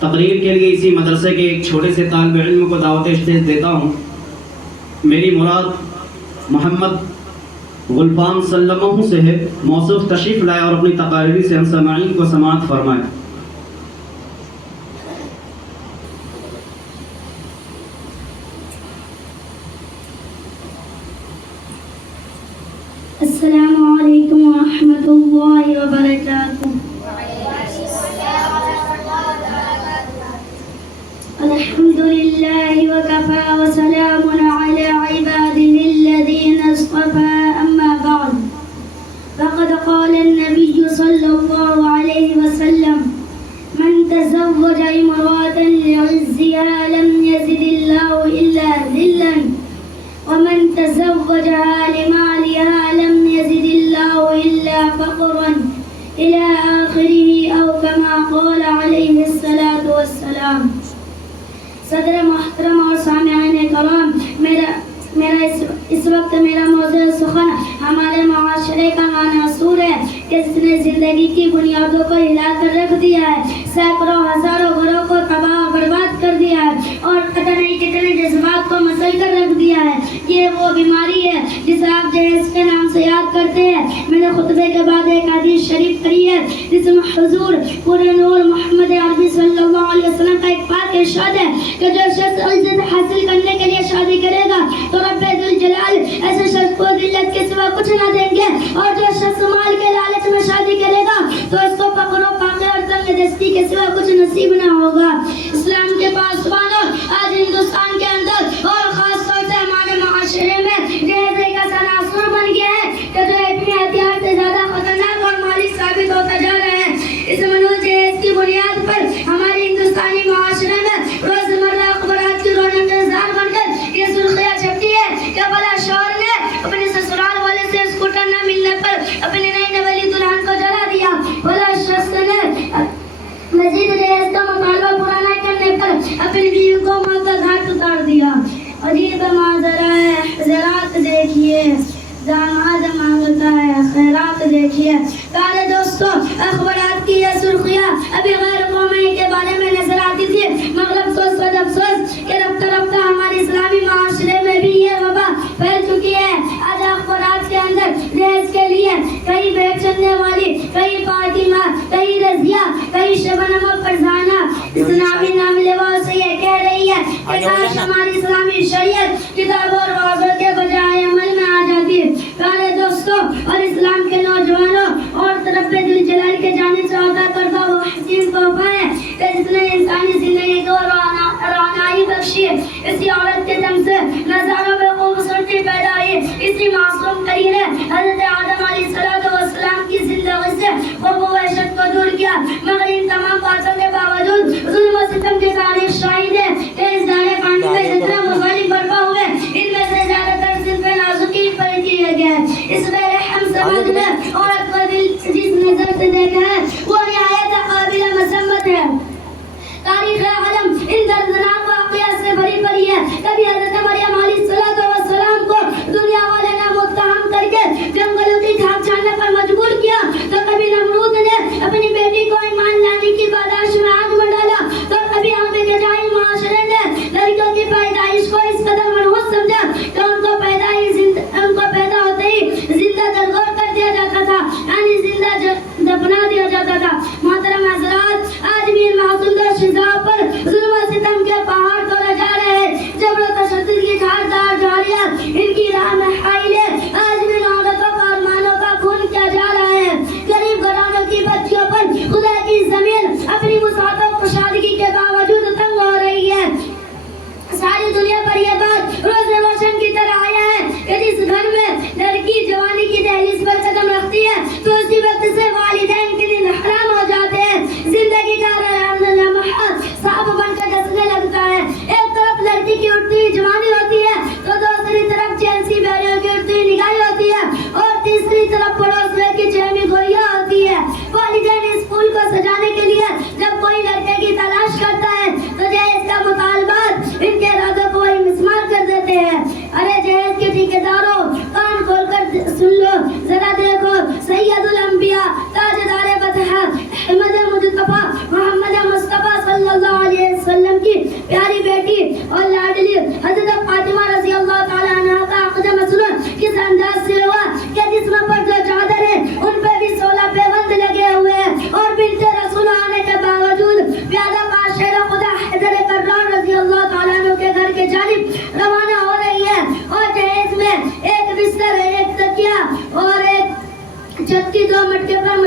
تقریر کے لیے اسی مدرسے کے ایک چھوٹے سے طالب علم کو دعوت اسٹیج دیتا ہوں۔ میری مراد محمد غلفام سلمہ سے ہے۔ موصوف تشریف لائے اور اپنی تقاریر سے ہم سامعین کو سماعت فرمائیں۔ السلام علیکم ورحمۃ اللہ وبرکاتہ۔ الحمد للہ وکفى وسلام علی عباده الذین اصطفى، اما بعد فقد قال النبی صلی اللہ علیہ وسلم: من تزوج امرأة لعزها لم يزد الله إلا ذلا، ومن تزوجها لمالها لم يزد الله إلا فقرا، إلى آخره، أو كما قال عليه الصلاة والسلام۔ صدر محترم اور سامعین کرام، اس وقت میرا موضوع سخن ہمارے معاشرے کا ناصور ہے کہ جس نے زندگی کی بنیادوں کو ہلا کر رکھ دیا ہے، سینکڑوں ہزاروں گھروں کو تباہ و برباد کر دیا ہے، اور کتنے جذبات کو مسل کر رکھ دیا ہے۔ یہ وہ بیماری ہے جسے آپ جہیز کے نام سے یاد کرتے ہیں۔ میں نے خطبے کے بعد ایک حدیث شریف پڑھی ہے جس میں حضور پورے نور محمد عربی صلی اللہ علیہ وسلم کا ایک پاک ارشاد ہے کہ جو شخص عزت حاصل کرنے کے لیے شادی کرے گا تو رب ذوالجلال ایسے شخص کو ذلت کے سوا کچھ نہ دیں گے، اور جو شخص مال کے لالچ میں شادی کرے گا تو اس کو فقر و فاقے اور تنگ دستی کے سوا کچھ نصیب نہ ہوگا۔ اسلام کے پاسبانوں، آج ہندوستان کے اندر اور خاص طور سے ہمارے معاشرے میں جہیز ایک ایسا عنصر بن گیا ہے کہ جو ابن ہتھیار سے زیادہ خطرناک اور مالی ثابت ہوتا جا رہا ہے۔ اس منوع جہیز کی بنیاد پر ہمارے ہندوستانی معاشرے میں روزمرہ اخبارات کی رونق اظہار بن کر یہ سرخیاں چھپتی ہے کہ بلا شوہر نے اپنے سسرال والے سے اسکوٹر نہ ملنے پر اپنی نئی نویلی دلہن کو جلا دیا، بلا شخص نے مزید جہیز کا مطالبہ پورا نہ کرنے پر اپنی بیوی کو موت کا گھاٹ اتار دیا۔ عجیب ماجرا ہے، حضرات دیکھیے، داماد مانگتا ہے خیرات دیکھیے۔ پیارے دوستو، اخبارات کی یہ سرخیاں ابھی غیر قومی کے بارے میں نظر آتی تھی، مگر افسوس و افسوس کہ رفتہ رفتہ ہمارے اسلامی معاشرے میں بھی یہ وبا پھیل چکی ہے۔ آج اخبارات کے اندر جہیز کے لیے کئی بیچنے والی، کئی فاطمہ، کئی رضیہ، کئی شبنم و فرزانہ اسلامی نام لوا سے یہ کہہ رہی ہے کہ کاش ہماری اسلامی شریعت کتاب اور واضح کے بجائے عمل میں آ جاتی۔ پیارے دوستو اور اسلام کے نوجوانوں، اور رب ذوالجلال کے جانب سے عطا کردہ وہ حسین تحفہ ہے کہ جس نے انسانی زندگی کو رونائی بخشی۔ اسی عورت کے دم سے نظاروں میں خوبصورتی پیدا ہوئی، اسی معصوم کریم نے حضرت آدم علیہ السلام کی زندگی سے خوف و وحشت کو دور کیا، مگر ان تمام باتوں کے باوجود ظلم و ستم کی تاریخ شاہد ہے کہ اس دارے پانی میں جتنے مظالم برپا ہوئے، ان میں سے زیادہ تر صرف نازکی پر کیے گئے۔ اس بے رحم سمجھنے عورت کو دل جس نظر سے دیکھا ہے وہ نہایت قابل مذمت ہے۔ تاریخ عالم ان دردناک واقعات سے بھری پڑی ہے۔ کبھی حضرت مریم علیہ السلام کو دنیا والے نے متہم کر کے جنگلوں کی کھاد چھاننے پر مجبور کیا، تو کبھی نمرود نے اپنی بیٹی کو ایمان لانے کی پاداش میں آگ میں ڈالا، تو کبھی آگ کے جائل